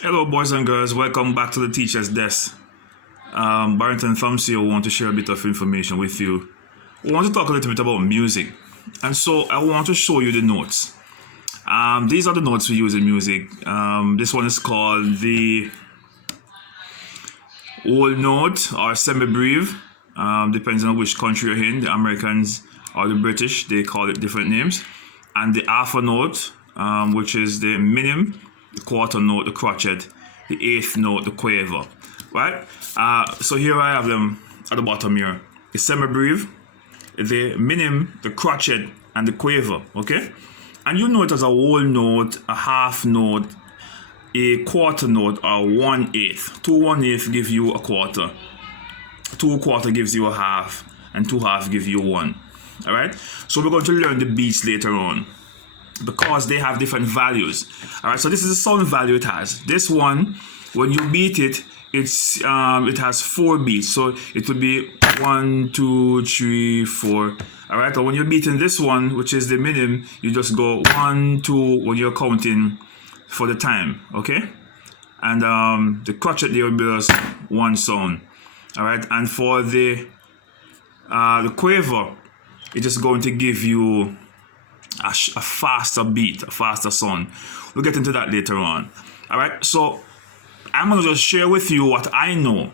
Hello, boys and girls. Welcome back to the Teacher's Desk. Barrington Thumbs here. Want to share a bit of information with you. We want to talk a little bit about music, and so I want to show you the notes. These are the notes we use in music. This one is called the whole note or semi-breve. Depends on which country you're in. The Americans or the British, they call it different names. And the half a note, which is the minim, the quarter note, the crotchet, the eighth note, the quaver, right? So here I have them at the bottom here. The semi-breve, the minim, the crotchet, and the quaver, okay? And you know it as a whole note, a half note, a quarter note, or 1/8. 2 1/8 give you a quarter, 2 quarter gives you a half, and 2 half give you 1. All right? So we're going to learn the beats later on, because they have different values. All right, so this is the sound value it has. This one, when you beat it, it has 4 beats. So it would be 1, 2, 3, 4. All right, and when you're beating this one, which is the minim, you just go 1, 2 when you're counting for the time, okay? And the crotchet there will be just 1 sound. All right, and for the quaver, it is going to give you a faster beat, a faster sound. We'll get into that later on. All right, so I'm going to just share with you what I know.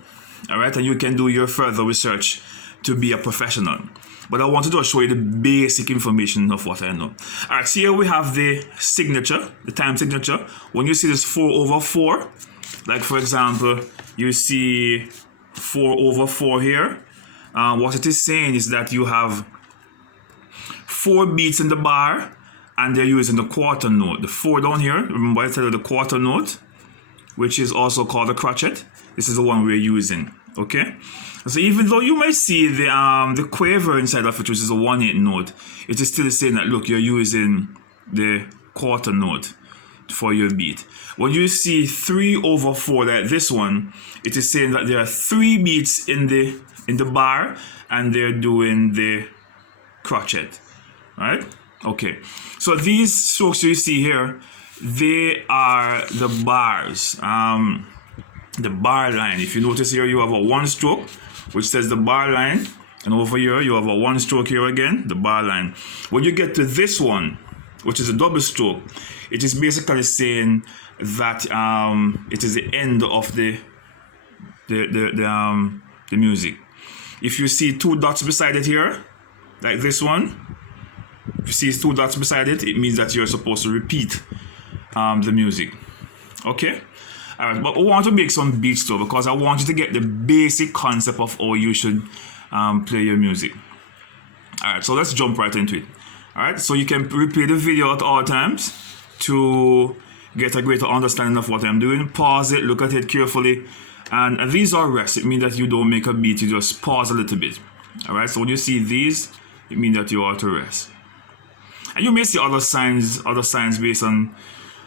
All right, and you can do your further research to be a professional. But I want to just show you the basic information of what I know. All right, so here we have the signature, the time signature. When you see this 4/4, like for example, you see 4/4 here. What it is saying is that you have 4 beats in the bar, and they're using the quarter note. The 4 down here, remember I said the quarter note, which is also called the crotchet. This is the one we're using, okay? So even though you might see the quaver inside of it, which is a 1/8 note, it is still saying that, look, you're using the quarter note for your beat. When you see 3/4, like this one, it is saying that there are 3 beats in the bar, and they're doing the crotchet. Right? Okay. So these strokes you see here, they are the bars. The bar line. If you notice here, you have a 1 stroke, which says the bar line. And over here, you have a 1 stroke here again, the bar line. When you get to this one, which is a double stroke, it is basically saying that it is the end of the music. If you see 2 dots beside it here, like this one, if you see 2 dots beside it, it means that you're supposed to repeat the music. Okay? All right, but we want to make some beats though, because I want you to get the basic concept of how you should play your music. All right, so let's jump right into it. All right, so you can replay the video at all times to get a greater understanding of what I'm doing. Pause it, look at it carefully. And these are rests. It means that you don't make a beat, you just pause a little bit. All right, so when you see these, it means that you are to rest. And you may see other signs based on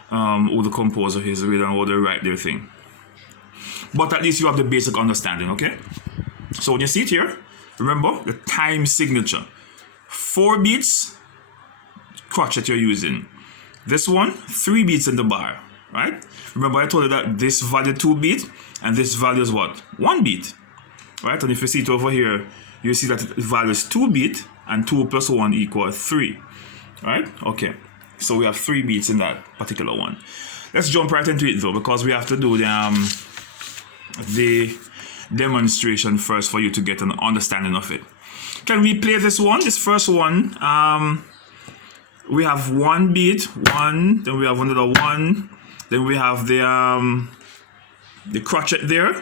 who the composer is and how they write their thing. But at least you have the basic understanding, okay? So when you see it here, remember the time signature. 4 beats, crotchet you're using. This one, 3 beats in the bar, right? Remember I told you that this value 2 beat, and this value is what? 1 beat, right? And if you see it over here, you see that it values 2 beat, and 2 plus 1 equals 3. Right? Okay. So we have 3 beats in that particular one. Let's jump right into it though, because we have to do the demonstration first for you to get an understanding of it. Can we play this one? This first one, we have 1 beat, 1, then we have another 1, then we have the crotchet there,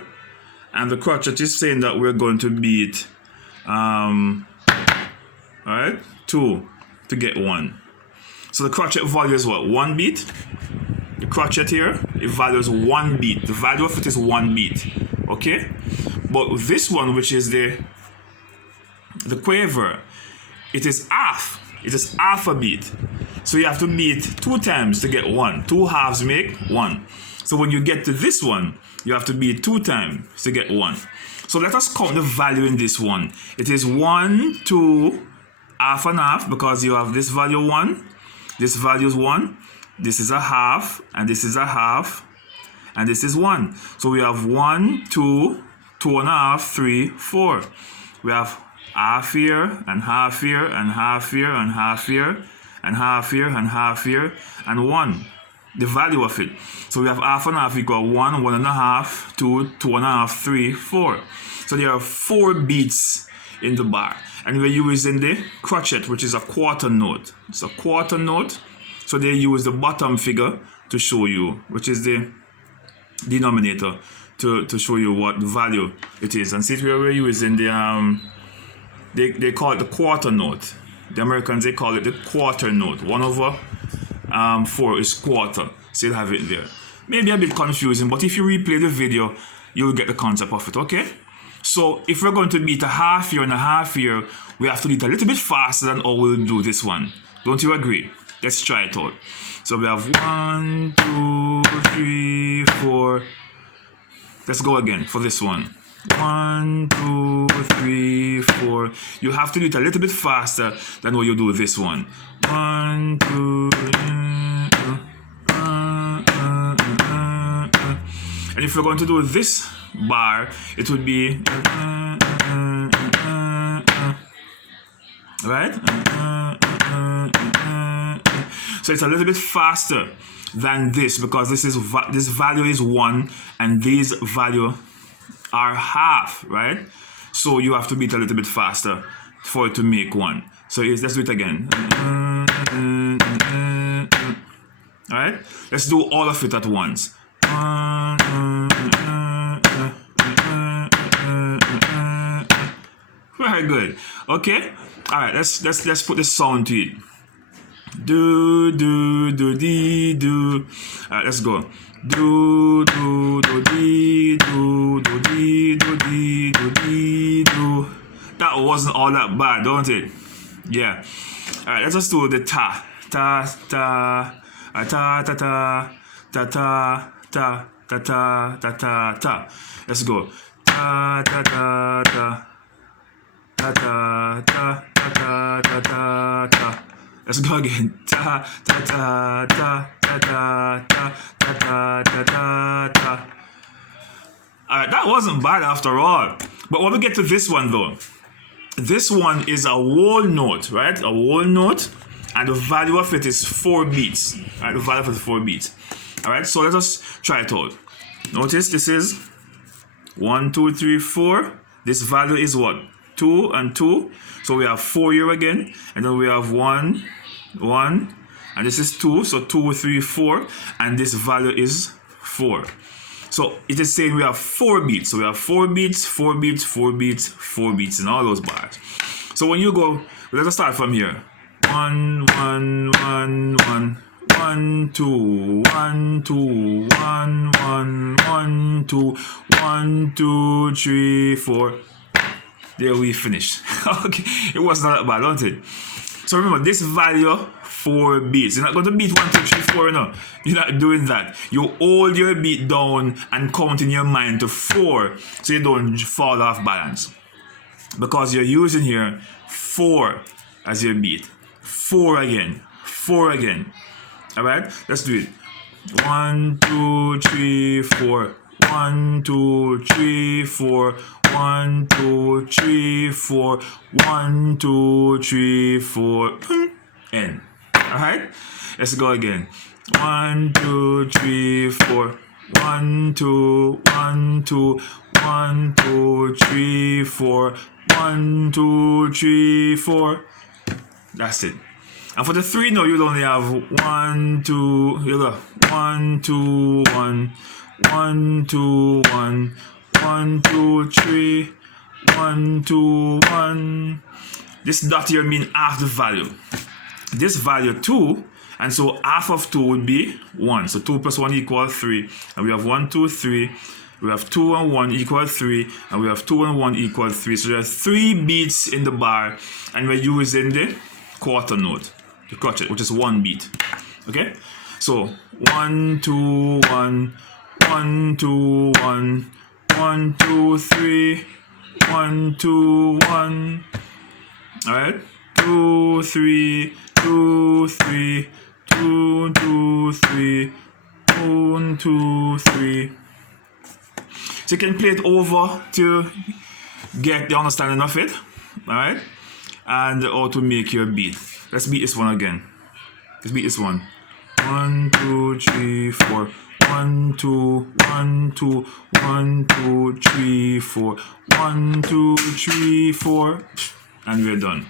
and the crotchet is saying that we're going to beat alright, 2 to get 1. So the crotchet value is what? 1 beat. The crotchet here, it values 1 beat. The value of it is 1 beat. Okay? But this one, which is the quaver, it is half. It is half a beat. So you have to beat 2 times to get 1. 2 halves make 1. So when you get to this one, you have to beat 2 times to get 1. So let us count the value in this one. It is 1, 2, half and half, because you have this value 1, this value is 1, this is a half, and this is a half, and this is 1. So we have 1, 2, 2.5, 3, 4. We have half here, and half here, and half here, and half here, and half here, and half here, and 1. The value of it. So we have half and half equal 1, 1.5, 2, 2.5, 3, 4. So there are 4 beats in the bar. And we're using the crotchet, which is a quarter note. It's a quarter note. So they use the bottom figure to show you, which is the denominator, to show you what value it is. And see, we're using the they call it the quarter note. The Americans, they call it the quarter note. 1/4 is quarter. So you'll have it there. Maybe a bit confusing, but if you replay the video, you'll get the concept of it, okay? So if we're going to beat a half here and a half here, we have to beat a little bit faster than how we'll do this one. Don't you agree? Let's try it out. So we have 1, 2, 3, 4. Let's go again for this one. 1, 2, 3, 4. You have to do it a little bit faster than how you do this one. 1, 2, and if we're going to do this bar, it would be right? So it's a little bit faster than this because this value is 1 and these value are half, right? So you have to beat a little bit faster for it to make 1. So let's do it again. All right, let's do all of it at once. Very good. Okay. All right. Let's put the sound to it. Do do do dee do. All right. Let's go. Do do do dee do do dee do dee do dee do. That wasn't all that bad, don't it? Yeah. All right. Let's just do the ta ta ta ta ta ta ta ta ta ta ta ta ta ta. Let's go. Ta ta ta ta ta ta ta ta ta ta ta ta. Let's go again. Ta ta ta ta ta ta ta ta ta ta ta ta. Alright, that wasn't bad after all. But when we get to this one though, this one is a whole note, right? A whole note, and the value of it is 4 beats. Right, the value of it is 4 beats. Alright, so let us try it out. Notice this is 1, 2, 3, 4. This value is what? 2 and 2. So we have 4 here again, and then we have 1, 1, and this is 2. So 2, 3, 4, and this value is 4. So it is saying we have 4 beats. So we have 4 beats, 4 beats, 4 beats, 4 beats in all those bars. So when you go, let us start from here. 1, 1, 1, 1. 1, 2, 1, 2, 1, 1, 1, 2, 1, 2, 3, 4. There we finished. Okay, it was not that bad, don't it? So remember, this value 4 beats. You're not going to beat 1, 2, 3, 4, no. You're not doing that. You hold your beat down and count in your mind to 4 so you don't fall off balance. Because you're using here 4 as your beat. 4 again. 4 again. Alright, let's do it. 1, 2, 3, 4. 1, 2, 3, 4. 1, 2, 3, 4. 1, 2, 3, 4. N. Alright, let's go again. 1, 2, 3, 4. 1, 2, 1, 2. 1, 2, 3, 4. 1, 2, 3, 4. That's it. And for the 3 now, you'll only have 1, 2, here we go. 1, 2, 1, 1, 2, 1, 1, 2, 3, 1, 2, 1. This dot here means half the value. This value 2, and so half of 2 would be 1. So 2 plus 1 equals 3. And we have 1, 2, 3. We have 2 and 1 equals 3. And we have 2 and 1 equals 3. So there are 3 beats in the bar, and we're using the quarter note. The crotchet, which is 1 beat. Okay? So 1, 2, 1, 1, 2, 1, 1, 2, 3, 1, 2, 1. Alright? 2, 3, 2, 3, 2, 2, 3, 1, 2, 3. So you can play it over to get the understanding of it, all right, and how to make your beat. Let's beat this one again. Let's beat this one. 1, 2, 3, 4. 1, 2, 1, 2, 1, 2, 3, 4. 1, 2, 3, 4, and we're done.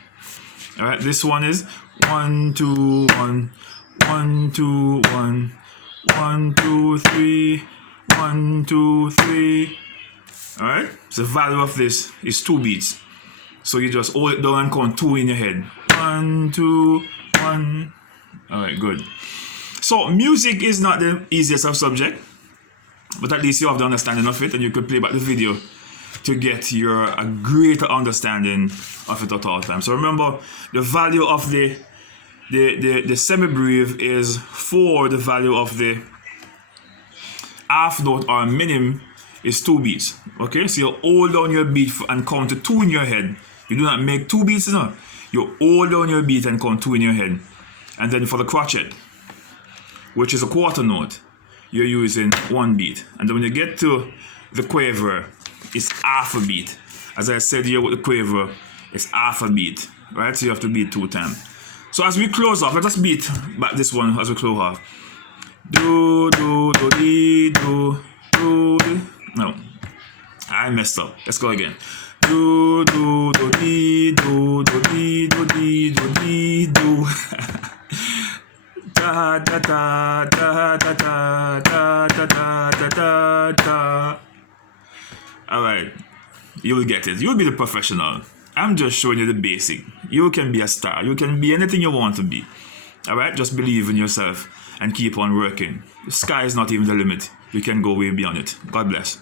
All right, this one is 1, 2, 1, 1, 2, 1, 1, 2, 3, 1, 2, 3. All right, so the value of this is 2 beats. So you just hold it down and count 2 in your head. 1, 2, 1. All right, good. So music is not the easiest of subject, but at least you have the understanding of it, and you can play back the video to get a greater understanding of it at all times. So remember, the value of the semi-breve is 4. The value of the half note or minim is 2 beats. Okay, so you hold down your beat and count to 2 in your head. You do not make 2 beats, no. You hold down your beat and count 2 in your head. And then for the crotchet, which is a quarter note, you're using 1 beat. And then when you get to the quaver, it's half a beat. As I said here with the quaver, it's half a beat, right? So you have to beat 2 times. So as we close off, let us beat back this one as we close off. Do, do, do, dee, do, do, dee. No, I messed up. Let's go again. Do, do, do, dee, do, do, dee, do, dee, do, dee, do. Da, da, da, da, da, da, da, da, da, da, da. All right, you'll get it. You'll be the professional. I'm just showing you the basic. You can be a star. You can be anything you want to be. All right, just believe in yourself and keep on working. The sky is not even the limit. You can go way beyond it. God bless.